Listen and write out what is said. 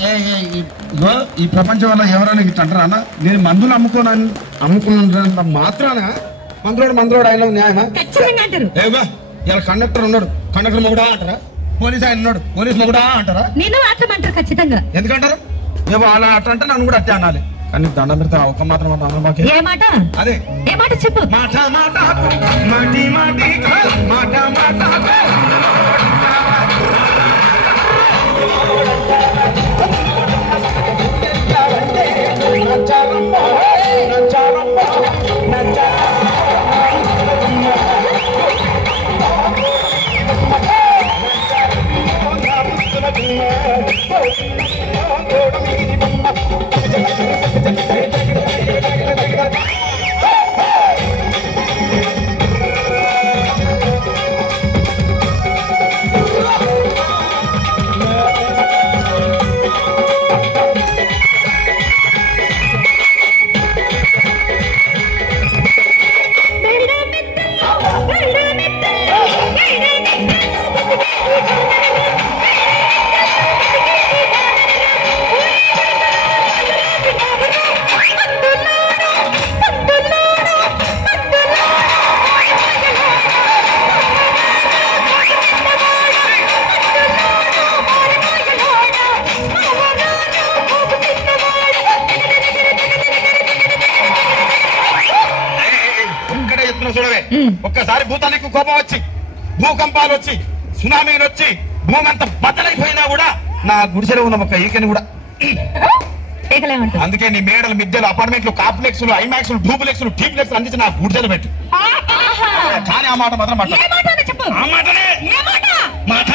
ఈ ప్రపంచం వల్ల ఎవరైనా ఇట్లా అంటారా అన్న? నేను మందులు అమ్ముకున్నంత మాత్రాన మందులోడు ఆయన న్యాయమా? ఏవో ఇలా కండక్టర్ ఉన్నాడు, కండక్టర్ మొగుడా అంటారా? పోలీస్ ఆయన ఉన్నాడు, పోలీస్ మొగుడా అంటారా? నేను అట్లమంటారు ఖచ్చితంగా. ఎందుకంటారు? ఏవో అలా అట్లా అంటే నన్ను కూడా అట్టే అనాలి. కానీ దండం పెడితే ఒక మాత్రం ఏ మాట? అదే ఏ మాట చెప్పు. మాట మాట మాటి మాటి మాట మాట ఒక్కసారి భూతానికి కోపం వచ్చి, భూకంపాలు వచ్చి, సునామీలు వచ్చి, భూమి అంతా బద్దలైపోయినా కూడా నా గుడిసెలో ఉన్న ఒక ఈకని కూడా అందుకే నీ మేడలు, మిద్దెలు, అపార్ట్మెంట్లు, కాంప్లెక్స్లు, ఐమాక్స్లు, డూప్లెక్స్లు, టీప్లెక్స్ అందించి నా గుడిసెలు పెట్టు. కానీ ఆ మాట మాత్రం మాట, ఆ మాటనే మాట మాట